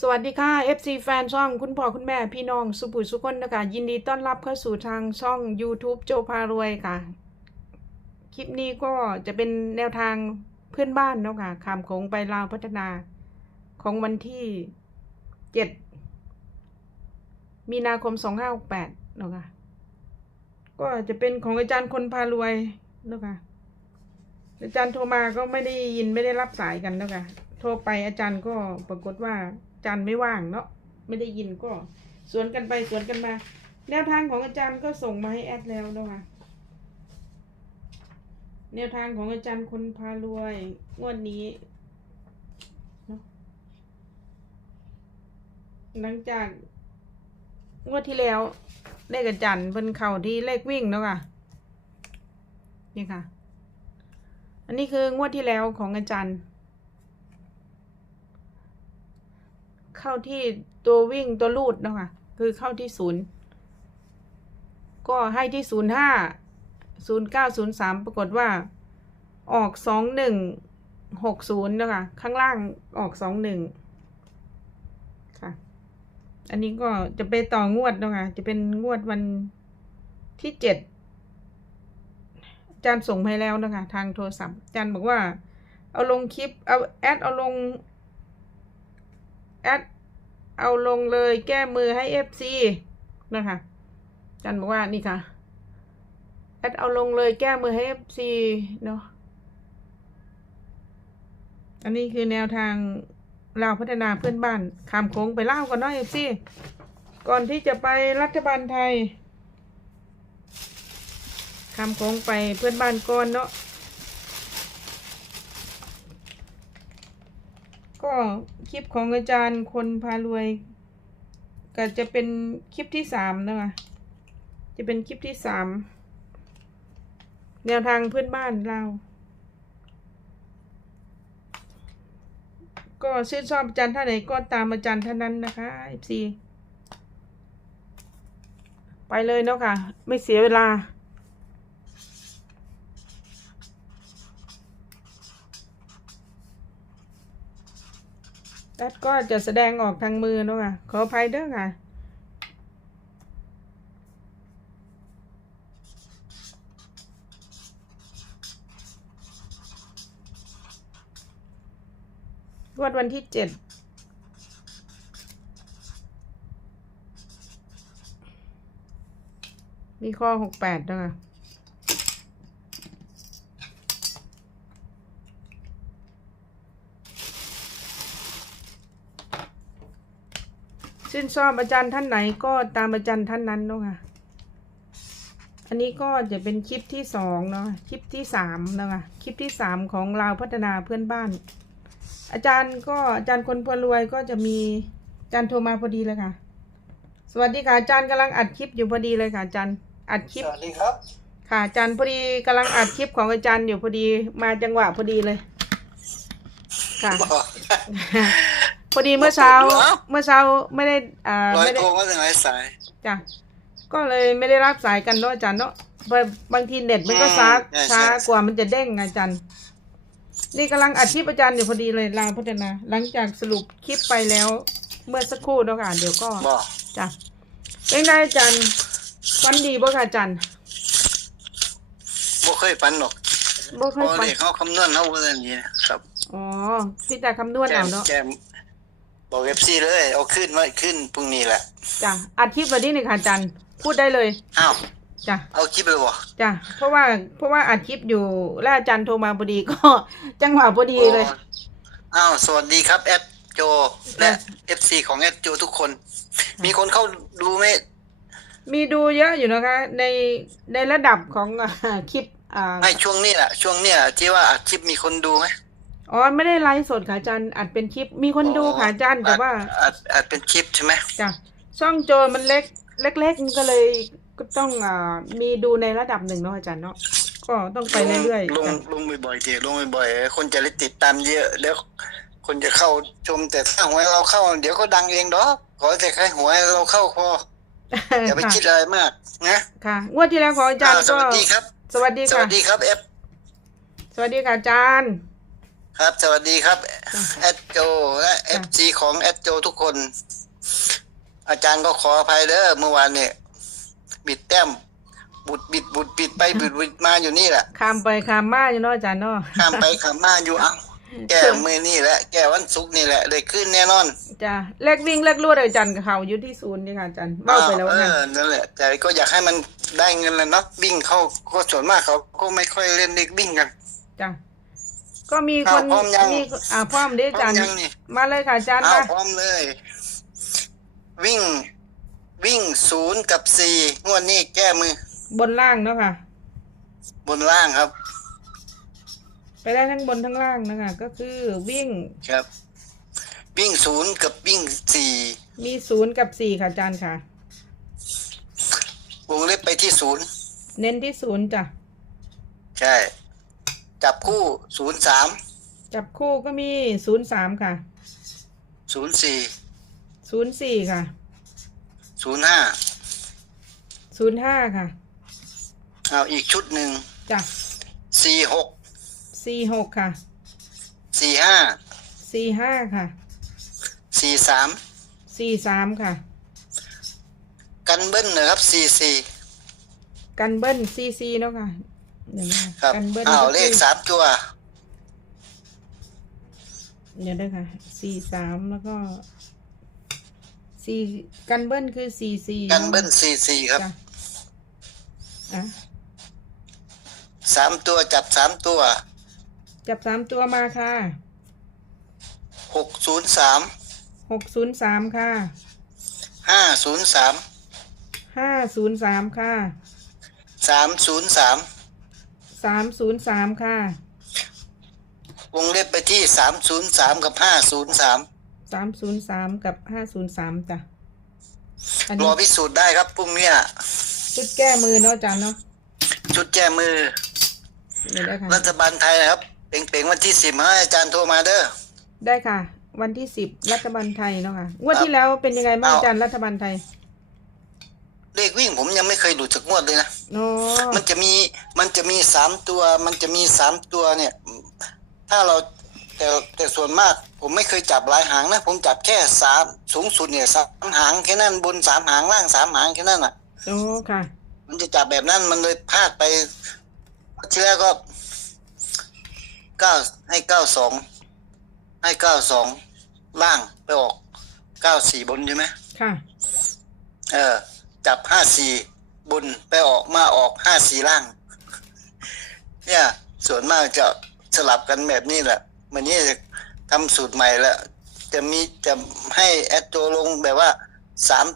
สวัสดีค่ะ FC แฟนช่องคุณพ่อคุณแม่พี่น้องสุปุสุคนนะคะยินดีต้อนรับเข้าสู่ทางช่อง YouTube โจพารวยค่ะ คลิปนี้ก็จะเป็นแนวทางเพื่อนบ้านเนาะค่ะขามโขงไปลาวพัฒนาของวันที่เจ็ดมีนาคมสองห้าหกแปดเนาะค่ะก็จะเป็นของอาจารย์คนพารวยเนาะค่ะอาจารย์โทรมาก็ไม่ได้ยินไม่ได้รับสายกันเนาะค่ะโทรไปอาจารย์ก็ปรากฏว่า จารย์ไม่ว่างเนาะไม่ได้ยินก็ สวนกันไปสวนกันมา แนวทางของอาจารย์ก็ส่งมาให้แอดแล้วนะคะแนวทางของอาจารย์คนพารวยงวดนี้เนาะหลังจากงวดที่แล้วเลขอาจารย์เพิ่นเข่าที่เลขวิ่งเนาะค่ะนี่ค่ะ อันนี้คืองวดที่แล้วของอาจารย์ เข้าที่ตัววิ่งตัวลูดนะคะคือเข้าที่ศูนย์ก็ให้ที่ศูนย์ห้าศูนย์เก้าศูนย์สามปรากฏว่า ออกสองหนึ่งหกศูนย์นะคะข้างล่างออกสองหนึ่งค่ะ อันนี้ก็จะไปต่องวดนะคะจะเป็นงวดวันที่เจ็ดอาจารย์ส่งให้แล้วนะคะทางโทรศัพท์อาจารย์บอกว่า เอาลงคลิปเอาแอดเอาลงแอด เอาลงเลยแก้มือให้เอฟซีนะคะจารย์บอกว่านี่ค่ะ แอดเอาลงเลยแก้มือให้เอฟซีเนาะอันนี้คือแนวทางเราพัฒนาเพื่อนบ้านขามโค้งไปเล่าก่อนเนาะเอฟซีก่อนที่จะไปรัฐบาลไทยคำโค้งไปเพื่อนบ้านก่อนเนาะก็ ลิปของอาจารย์คนพารวย ก็จะเป็นคลิปที่สามเนาะจะเป็นคลิปที่สามแนวทางเพื่อนบ้านเรา ก็ชื่นชอบอาจารย์ท่านไหนก็ตามอาจารย์ท่านนั้นนะคะ FC ไปเลยเนาะค่ะ ไม่เสียเวลา แอดก็จะแสดงออกทางมือเนาะค่ะ ขออภัยเด้อค่ะงวดวันที่เจ็ดมีข้อหกแปดด้วยค่ะ ชื่นชอบอาจารย์ท่านไหนก็ตามอาจารย์ท่านนั้นเนาะค่ะ อันนี้ก็จะเป็นคลิปที่สองเนาะ คลิปที่สามเนาะค่ะ คลิปที่สามของเราวพัฒนาเพื่อนบ้าน อาจารย์ก็อาจารย์คนพลรวยก็จะมีอาจารย์โทรมาพอดีเลยค่ะ สวัสดีค่ะอาจารย์กำลังอัดคลิปอยู่พอดีเลยค่ะอาจารย์ อัดคลิป สวัสดีครับ ค่ะอาจารย์พอดีกำลังอัดคลิปของอาจารย์อยู่พอดี มาจังหวะพอดีเลย ค่ะ พอดีเมื่อเช้า เมื่อเช้าไม่ได้อ่าลอยไม่ได้โทรมาจากไหนสาย จ้ะก็เลยไม่ได้รับสายกันเนาะอาจารย์เนาะเพราะบางทีเน็ตมันก็ช้าใช่ใช่ ช้ากว่ามันจะเด้งไงอาจารย์ นี่กำลังอัดคลิปอาจารย์อยู่พอดีเลยลาวพัฒนา หลังจากสรุปคลิปไปแล้ว เมื่อสักครู่เนาะค่ะเดี๋ยวก็บอกจ้ะเป็นไงอาจารย์ฟันดีบ่ค่ะอาจารย์บ่เคยฝันหรอกบ่เคเพยราะฟันเด็กเขาคำนวณเขาว่าอย่างนี้นะครับอ๋อพี่แต่คำนวณแจเอามเนาะแจม บอกเอฟซีเลย เอาขึ้นไว้ขึ้นพรุ่งนี้แหละจ้ะอัดคลิปวันนี้หนึ่งค่ะอาจารย์ พูดได้เลยอ้าวจ้ะเอาคลิปเลยบ่จ้ะเพราะว่าเพราะว่าอัดคลิปอยู่แล้วอาจารย์โทรมาพอดีก็ จังหวะพอดีเลย อ้าวสวัสดีครับแอดโจและค่ะเอฟซีของแอดโจทุกคน มีคนเข้าดูไหมมีดูเยอะอยู่นะคะ ในในระดับของอ่าคลิปอ่าไม่ช่วงนี้แหละช่วงเนี้ยที่ว่าอัดคลิปมีคนดูไหม อ๋อไม่ได้ไลฟ์สดค่ะอาจารย์อัดเป็นคลิปมีคนดูค่ะอาจารย์แต่ว่าอัดอัดเป็นคลิปใช่ไหมจ้ะช่องโจมันเล็กเล็กๆมันก็เลยก็ต้องอ่ามีดูในระดับหนึ่งเนาะอาจารย์เนาะก็ต้องไปเรื่อยลงๆจ้ะลงบ่อยๆเดี๋ยวลงบ่อยๆคนจะได้ติดตามเยอะแล้วคนจะเข้าชมแต่ถ้าหวยเราเข้า เดี๋ยวก็ดังเองดอกขอแต่แค่หวยเราเข้าพออย่าไปค่ะคิดอะไรมากนะค่ะงวดที่แล้วของอาจารย์อ่าสก็วัสดีครับ สวัสดีสค่ะวัสดีครับเอฟสวัสดีค่ะอาจารย์ ครับ สวัสดีครับจ้ะแอดโจและเอจ้ะฟซีของแอดโจทุกคน อาจารย์ก็ขออภัยเด้อเมื่อวานเนี่ย บิดแต้ม บุดบิดบุดบิดไปบุดบิดมาอยู่นี่แหละข้ามไปข้ามมาอยู่เนาะอาจารย์เนาะข้ามไปข้ามมาอยู่เอ้าแก้มือนี่แหละ แก้วันศุกร์นี่แหละเลยขึ้นแน่นอนจ้ะเลขวิ่งเลขรูดอาจารย์กับเขาอยู่ที่ศูนย์นี่ค่ะอาจารย์เบ้าไปแล้วเอไงอนั่นแหละ แต่ก็อยากให้มันได้เงินแล้วเนาะวิ่งเข้าก็ส่วนมากเขาก็ไม่ค่อยเล่นเด็กวิ่งกันจ้ะ ก็มีคนอ้าวพร้อมยัง มีอ่าพร้อมเด้ออาจารย์พร้อมยังนี่มาเลยค่ะอาจารย์เอามาพร้อมเลย วิ่ง วิ่งศูนย์กับสี่งวดนี้แก้มือบนล่างเนาะค่ะ บนล่างครับ ไปได้ทั้งบนทั้งล่างนะคะ ก็คือวิ่งครับ วิ่งศูนย์กับวิ่งสี่มีศูนย์กับสี่ค่ะอาจารย์ค่ะ วงเล็บไปที่ศูนย์เน้นที่ศูนย์จ้ะ ใช่ จับคู่ศูนย์สามจับคู่ก็มีศูนย์สามค่ะศูนย์สี่ศูนย์สี่ค่ะศูนย์ห้าศูนย์ห้าค่ะเอาอีกชุดหนึ่งจ้ะสี่หกสี่หกค่ะสี่ห้าสี่ห้าค่ะสี่สามสี่สามค่ะ กันเบิ้ลนะครับสี่สี่กันเบิ้ลซีซีเนาะค่ะ เดี๋ยวนะคะครับกันเบิ้ลอ้าวก็เลคือขสามตัว เดี๋ยวนะคะสี่สามแล้วก็สี่กันเบิ้ลคือสี่สี่กันเบิ้ลสี่สี่ครับจ้ะอะสามตัวจับสามตัวจับสามตัวมาค่ะหกศูนย์สามหกศูนย์สามค่ะห้าศูนย์สามห้าศูนย์สามค่ะสามศูนย์สาม สามศูนย์สามค่ะวงเล็บไปที่สามศูนย์สามกับห้าศูนย์สามสามศูนย์สามกับห้าศูนย์สามจ้ะอันรนี้อพิสูจน์ได้ครับพรุ่งเนี้ยชุดแก้มือเนาะอาจารย์เนาะชุดแก้มือเดี๋ยวได้ค่ะ รัฐบาลไทยนะครับ เป่งๆวันที่สิบให้อาจารย์โทรมาเด้อ ได้ค่ะ วันที่สิบรัฐบาลไทยเนาะค่ะงวดที่แล้วเป็นยังไงบ้างเอา อาจารย์รัฐบาลไทย เลขวิ่งผมยังไม่เคยหลุดจากงวดเลยนะโอ้มันจะมีมันจะมีสามตัว มันจะมีสามตัวเนี่ย ถ้าเราแต่แต่ส่วนมาก ผมไม่เคยจับหลายหางนะ ผมจับแค่สามสูงสุดเนี่ยสามหางแค่นั้นบนสามหางล่างสามหางแค่นั้นอะ โอ้ค่ะ มันจะจับแบบนั้นมันเลยพลาดไปเชื่อก็เก้าให้เก้าสองให้เก้าสองล่างไปออกเก้าสี่บนใช่ไหมค่ะ เออ จับห้าสี่บนไปออกมาออกห้าสี่ล่าง เนี่ยส่วนมากจะสลับกันแบบนี้แหละวันนี้จะทำสูตรใหม่แล้วจะมีจะให้แอดโจลงแบบว่าสาม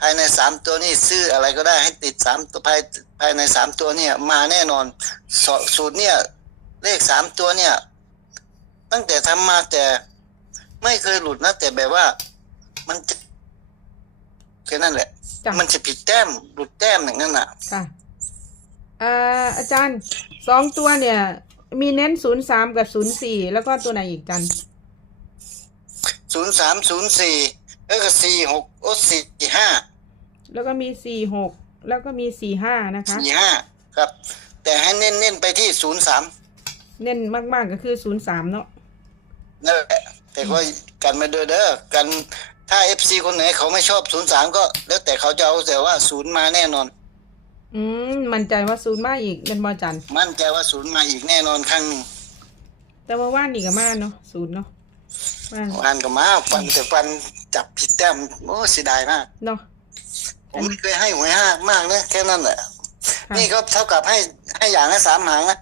ภายในสามตัวนี่ซื้ออะไรก็ได้ให้ติดสามตัวภายภายในสามตัวเนี่ย มาแน่นอนสสูตรเนี่ย เลขสามตัวเนี่ย ตั้งแต่ทำมาแต่ไม่เคยหลุดนะแต่แบบว่า มันจะ แค่นั้นแหละ จ้ะ มันจะผิดแต้มหลุดแต้มอย่างนั้นอะ ค่ะอ่าอาจารย์สองตัวเนี่ย มีเน้นศูนย์สามกับศูนย์สี่แล้วก็ตัวไหนอีกอาจันศูนย์สามศูนย์สี่แล้วก็สี่หกโอ้สี่ห้าแล้วก็มีสี่หกแล้วก็มีสี่ห้านะคะ สี่ห้าครับ แต่ให้เน้นเน้นๆไปที่ศูนย์สามเน้นมากๆก็คือศูนย์สามเนาะนั่นแหละแต่ก็กันมาเด้อเด้อกัน ถ้าเอฟซีคนไหนเขาไม่ชอบศูนย์สามก็ แล้วแต่เขาจะเอาแต่ว่าศูนย์มาแน่นอน อืมมั่นใจว่าศูนย์มาอีกเป็นบอจันมั่นใจว่าศูนย์มาอีกแน่นอนครั้งหนึ่งแต่ว่าว่านอีกกับมาเนาะศูนย์เนาะว่านอ่านก็มาฟันแต่ฟันจับผิดแต้มโอ้เสียดายมาก เนาะผมไม่เคยให้หวยห้ามากนะแค่นั้นแหละค่ะนี่ก็เท่ากับให้ให้อย่างละสามหางนะ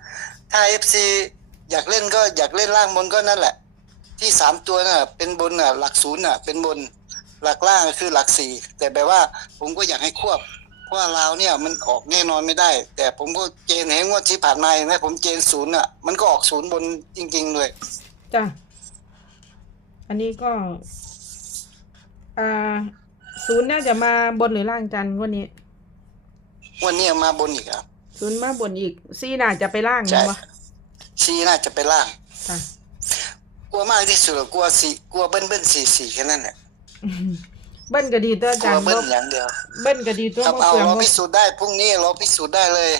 ถ้าเอฟซีอยากเล่นก็อยากเล่นล่างบนก็นั่นแหละ ที่สามตัวน่ะ เป็นบนน่ะ หลักศูนย์น่ะ เป็นบนหลักล่างก็คือหลักสี่แต่แบบว่าผมก็อยากให้ควบเพราะว่าลาวเนี่ยมันออกแน่นอนไม่ได้ แต่ผมก็เจนเห็นงวดที่ผ่านมาเห็นไหมผมเจนศูนย์อะ มันก็ออกศูนย์บนจริง ๆ เลย จ้ะ อันนี้ก็ อ่า ศูนย์น่าจะมาบนหรือล่างจันวันนี้งวันนี้มาบนอีกอะศูนย์มาบนอีก ซี่น่าจะไปล่างใช่นะวะ ซีน่าจะไปล่างค่ะ กลัวมากที่สุดอะกลัวสี่กลัวเบิ้ลเบิ้ลสี่สี่แค่นั้นแหละอืมเบิ้ลก็ดีตัวอากจาลัรวย์เบิ้ลบ่อย่างเดียวเบิ้ลก็ดีตัวครับบ่เอาเปลืองเราบ่พิสูจน์ได้พรุ่งนี้เราพิสูจน์ได้เลย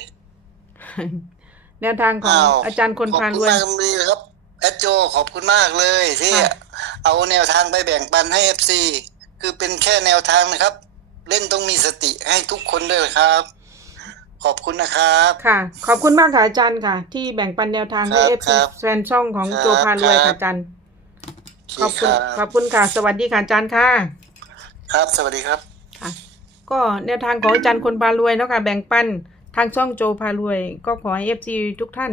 แนวทางของอ้าว อาจารย์คนพารวย ขอบคุณมากครับแแอดโจขอบคุณมากเลยที่ค่ะ เอาแนวทางไปแบ่งปันให้เอฟซีคือเป็นแค่แนวทางนะครับ เล่นต้องมีสติให้ทุกคนด้วยครับ ขอบคุณนะครับ ค่ะ ขอบคุณมากค่ะอาจารย์ค่ะ ที่แบ่งปันแนวทางให้คเอรับฟครัซีบแฟนช่องของครับโจพารวยครัค่ะบอาจารย์โขอบคุณรัขอบคุณค่ะ สวัสดีค่ะอาจารย์ค่ะ ครับสวัสดีครับค่ะ ก็แนวทางของอาจารย์คนพารวยเนาะค่ะ แบ่งปันทางช่องโจพารวย ก็ขอให้เอฟซีทุกท่าน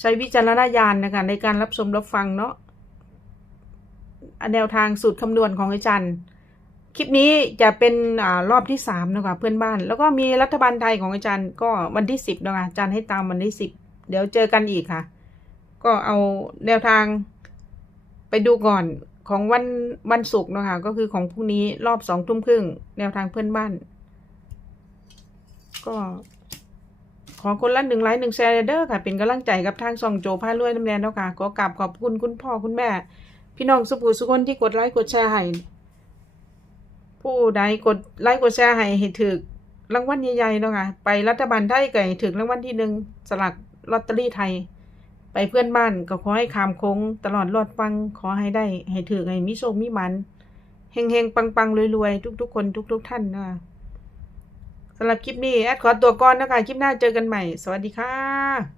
ใช้วิจารณญาณนะคะในการรับชมรับฟังเนาะอันแนวทางสูตรคำนวณของอาจารย์ คลิปนี้จะเป็นอรอบที่สามนะคะเพื่อนบ้าน แล้วก็มีรัฐบาลไทยของอาจารย์ก็วันที่สิบนะคะอาจารย์ให้ตามวันที่สิบเดี๋ยวเจอกันอีกค่ะ ก็เอาแนวทางไปดูก่อนของวันวันศุกร์นะคะก็คือของพรุ่งนี้รอบสองทุ่มครึ่งแนวทางเพื่อนบ้าน ก็ ขอคนละหนึ่งไลค์หนึ่งแชร์เด้อค่ะ เป็นกำลังใจกับทางส่องโจพารวยน้ำแดงเนาะค่ะขอกราบขอบคุณคุณพ่อคุณแม่ พี่น้องสุภูสุคนที่กดไลค์กดแชร์ให้ ผู้ใดกดไลค์กดแชร์ให้ให้ถึกรางวัลใหญ่ๆเนาะค่ะไปรัฐบาลไทยก็ให้ถึกรางวัลที่หนึ่งสลักลอตเตอรี่ไทย ไปเพื่อนบ้านก็ขอให้ขามคงตลอดรอดฟังขอให้ได้ ให้ถึกให้มิโชคมิมันเฮงเฮงปังปังๆรวยๆ ทุกๆ คนทุก ๆ ท่านนะคะสำหรับคลิปนี้ แอดขอตัวก่อนนะคะ คลิปหน้าเจอกันใหม่ สวัสดีค่ะ